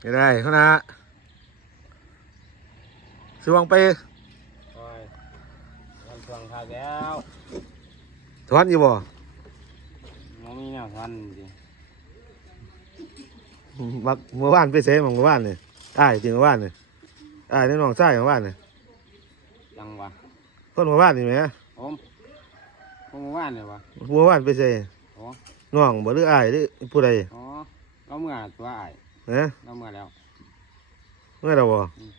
ไม่ได้เขานะสวงไปโอ้ยวันช่วงทาแล้วถอนอยู่บ่มันมีแนวทันดิบักเมื่อวานไปเสของเมื่อวานนี่อ้ายจริงเมื่อวานนี่อ้ายนี่น้องชายของเมื่อวานนี่จังวะคนเมื่อวานนี่ไหมผมผมเมื่อวานเลยวะเมื่อวานไปเสโอ้น้องบ่หรืออ้ายหรือผู้ใดอ๋อเราเมื่อตัวอ้าย นะเราเมื่อแล้ว เมื่อเราบ่อืม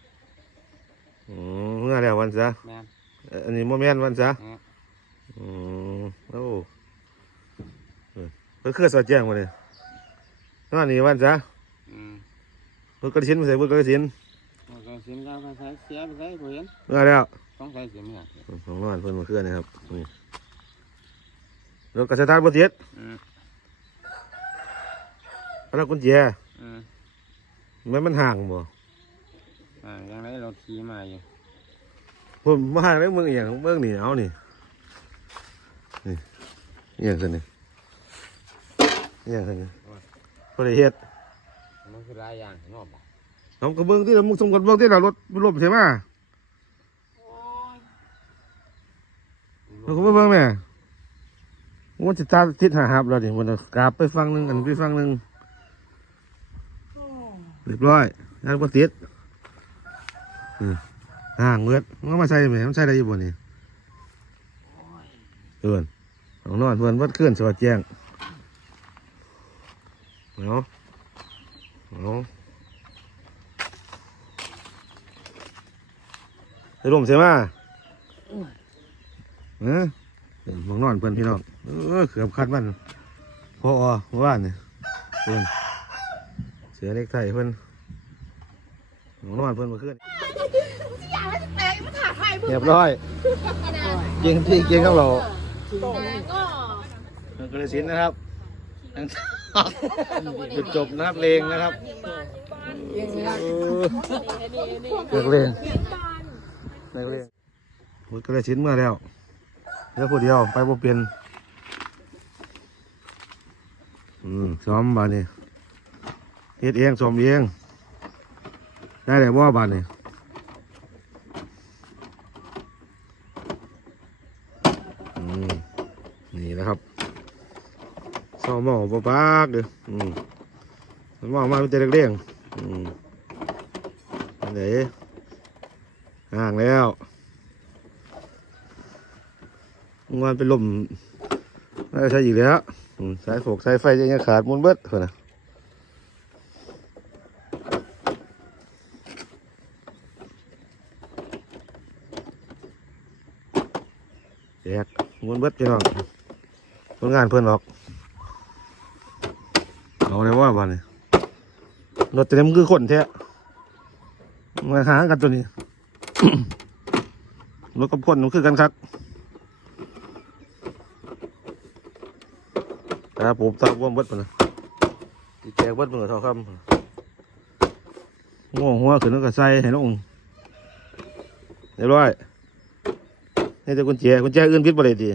อืมเมื่อแล้ววันซะแม่นเอ่ออันนี้โมเมนวันซะอืมอืมโอ้เออเพิ่นคือสอดแจ้งมาเนี่ยนั่นนี่วันซะอืมเพิ่นกระสินมาใส่เพิ่นกระสินมันก็สินก็ไปใช้เสียไปใช้กูเห็นเมื่อแล้วต้องใช้เสียเมื่อของนอนเพิ่นมาเคลื่อนนะครับนี่รถกระสตาร์ทบ่ติดอืมแล้วกุญแจอืม แม่นมันห่างบ่อ่ายังไงรถขี่มาอยู่ผมมาห่างได้เมืองอหย่างเมืองนี่เอานี่นี่อหย่างซั่นนี่อหย่างซั่นนี่บ่ได้เฮ็ดมันคือหลายอย่างนอกบ่น้องก็เบิ่งที่เรามุกสมกันเบิ่งที่เรารถรถใช่ไหมเราก็บ่เบิ่งแม่มันจะตามทิศหาหับแล้วนี่มันกราบไปฟังหนึงอันไปฟังหนึง เรียบร้อยงานบ่ติดอืมห่างเบิดมันมาใส่แม่มันใส่ได้อยู่บ่นี่เอิ้นของนอนเพิ่อนวัดเคลื่อนสวัสดแจ้งเอาะเอาะไอ้ลมใช่ไหมเออเดี๋ยวมองนอนเพื่อนพี่น้องเออเกือบคัดมันพอเมื่านเนี่ยเพื่อน สือเล็กไทยเพื่อนมองนอนเพื่อนมาขึ้นอยากให้แตกมาถ่ายใครเพื่เรียบร้อยเกียงที่เกียงกับเราแต่ก็กระสินนะครับจุดจบนะครับเลงนะครับเออเลิกเลงเลิกเลงหมดกระสินเมื่อแล้วเดี๋ยวผู้เดียวไปบ่เปลี่ยนอืมซ้อมบานนี่ เฮ็ดเองซ้อมเองได้แต่ว่าบานนี่อืมนี่นะครับซ้อมหม้อปปากเด้ออืมหม้อมาเป็นแต่เล็กๆอืมอันไหนห่างแล้วงานเป็นลมน่าจะใช่อีกแล้วสายโฟกสายไฟจะยังขาดมุนเบิดเพื่อนนะ กมุนเบิดพี่น้องผลงานเพื่อนหรอกเอาเลยว่าบ้านนี้รถเต็มคือคนแท้มาหากันตัวนี้รถกับคนมันคือกันครับตาผมตาว่วมเบิดปนะตีแจกเบิดเมือเท่าคำง่วงหัวขึ้นแล้วก็ใส่ให้น้องเรียบร้อย นี่แต่กุญแจกุญแจอื่นพิษบ่ได้ดี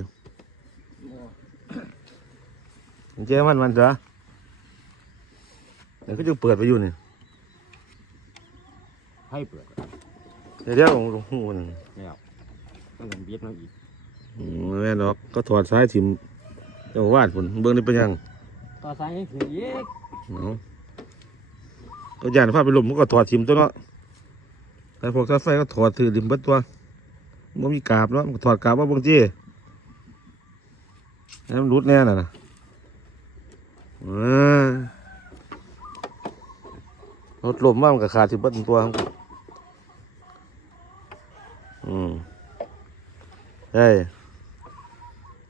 กุญแจมันมันซะเดี๋ยวก็จะเปิดไปอยู่นี่ให้เปิดเดี๋ยวเดี๋ยวลงหูหนึ่งแล้วต้องเป็นเบียดมาอีกอืมไม่แม่นดอกก็ถอดสายถิ่มเจ้าวาดผลเบิ่งนี่เป็นหยังต่อสายให้ถึงอีกเนาะก็ยานพาไปลมมันก็ถอดถิ่มตัวเนาะแต่พวกสายไฟก็ถอดถือดิ่มเบิดตัว มันมีกาบเนาะมันถอดกาบว่าบางจี้แล้วมันรุดแน่น่ะนะรถลมมากมันก็ขาดถิ่มเบิดตัวครับอืมใช่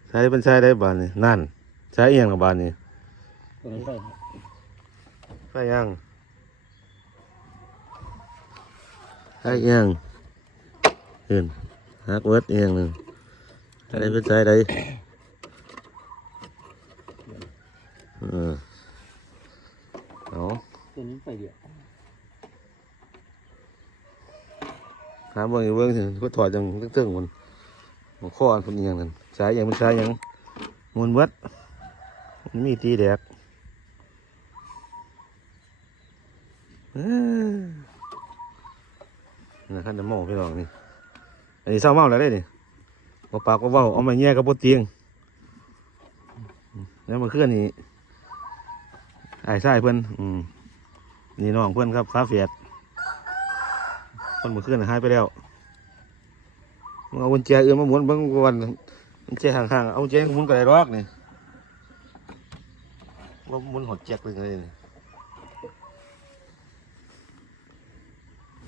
ใช้เป็นใช้ได้บานนี่นั่น ใช้เอียงกับบานนี่ตัวนี้ไปใช่ยังใช่ยังเห็น ฮักเวิร์ดเอียงหนึ่งใช้เป็นใช้ได้เออเอาตัวนี้ไปเดียวหาเบิ่งอีกเบิ่งสิก็ถอดจังตึ้งๆมันมันข้ออันพวกนี้อย่างนั้นใช้ยังมันใช้ยังมันเวิร์ดมันมีตีแดกเอ้อนี่ขั้นจะมองพี่น้องนี่ อันนี้เศร้าเมาแล้วได้นี่บ่ปากบ่เว้าเอามาแย่กับบ่เตียงแล้วมาเคลื่อนนี่ไอ้ายชายเพิ่อนอืมนี่น้องเพิ่อนครับฟ้าเฟียดคนมาเคลื่อนหายไปแล้วมึงเอากุญแจเอื้อมมาหมุนเบิ่งวันกุญแจห่างๆเอากุญแจหมุนก็ได้รอกนี่ว่าหมุนหดแจกเลยไงนี่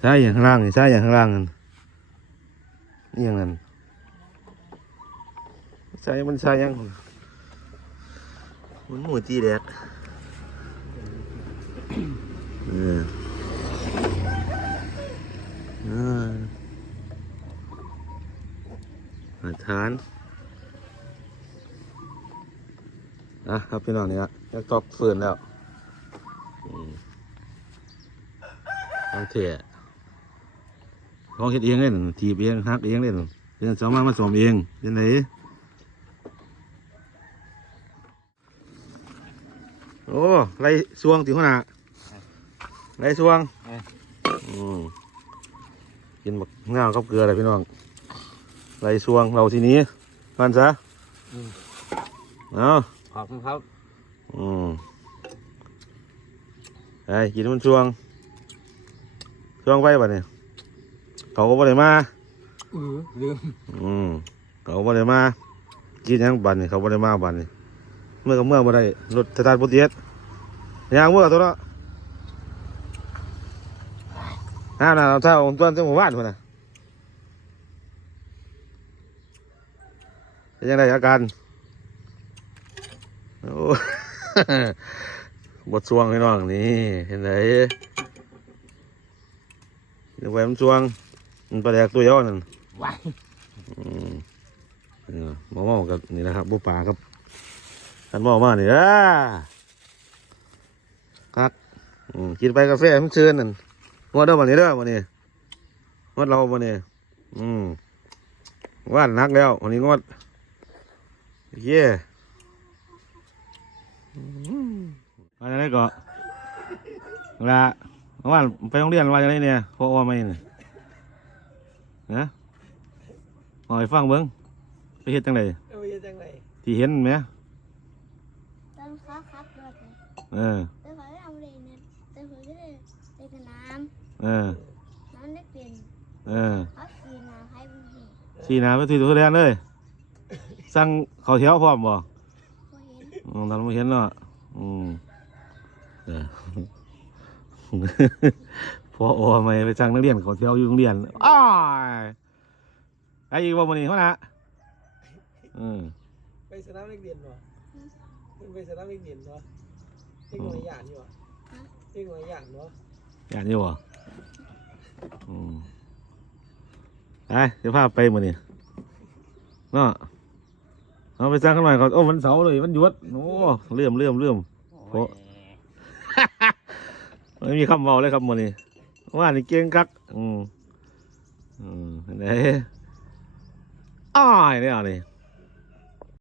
ใช่อย่างข้างล่างนี่ใช่อย่างข้างล่างนั่น อย่างนั้นใช่มันใช่ยังมันหมูตีแดดเออเอาทานะครับพี่น้องนี่ละยักตอกฟืนแล้วอืมเอเถอะ เขาเฮ็ดเองเล่นทีบเองฮักเองเล่นเรื่องสามารถมาสอมเองยังไงโอ้ไรสวงถึงขนาดไรสวงอืมกินบักง่าวกับเกลืออะไรพี่น้องไรสวงเราทีนี้กันซะเอาขอบคุณครับอืมไอ้กินมันสวงสวงไปป่ะเนี่ย เขาก็บ่ได้มาเออลืมอืมเขาบ่ได้มากินหยังบันนี่เขาบ่ได้มาบันนี่เมื่อกับเมื่อบ่ได้รถสตาร์ทบ่ติดยางเมื่อตัวเนาะห้าน่ะเอาเท่าของตัวเจ้าหมู่บ้านพุ่นน่ะเป็นยังไงอาการโอ้บทสวงพี่น้องนี่เห็นไหนเดี๋ยวไว้มันสวง มันประแดกตัวย่อนั่นว้ายอืมเออหมอเมากับนี่นะครับบุปลาครับท่านหมอมานี่อ่าครับอืมกินไปกาแฟมันเชิญนั่นงวดเด้อวันนี้เด้อวันนี้งวดเราวันนี้อืมว่านนักแล้ววันนี้งวดเย่อืมมาจากไหนก่อนเวลาว่านไปโรงเรียนว่าจากไหนเนี่ยพ่อว่าไม่เนี่ย นะเอาให้ฟังเบิ้งไปเฮ็ดจังไดเอ้ยจังไรที่เห็นไหมตอนเขาขับรถเนี่ยเออตอนเขาทำเลยเนี่ยตอนเขาก็เลยไปกับน้เออำน้ำได้เปลี่ยนเออเขาขี่น้ำให้บุญเหตุสีหนาไปที่ตัวแทนเลย สั่งข้าวเที่ยวพร้อมบ่พอเห็นอืมทำไม่เห็นเนาะอืมเออ พอโอ้ไม่ไปสั่งนักเรียนข้าวเที่ยวอยู่โรงเรียนอ้ายไอ้อีกว่าวันนี้เขานะอืมไปสนามเล็กเด่นวะไปสนามเล็กเด่นวะเล็กหน่อยหยาดอยู่วะเล็กหน่อยหยาดวะอย่างนี้บ่อืมไปเดี๋ยวพาไปมื้อนี้เนาะเอาไปสั่งกันหน่อยก่อนโอ้วันเสาร์เลยวันหยุดโอ้เลื่อมเลื่อมเลื่อมโอ้ไม่มีคำเมาเลยครับมื้อนี้ ว่านี่เก่งคักอืมอืมไหนอ้ายเนี่ยนี่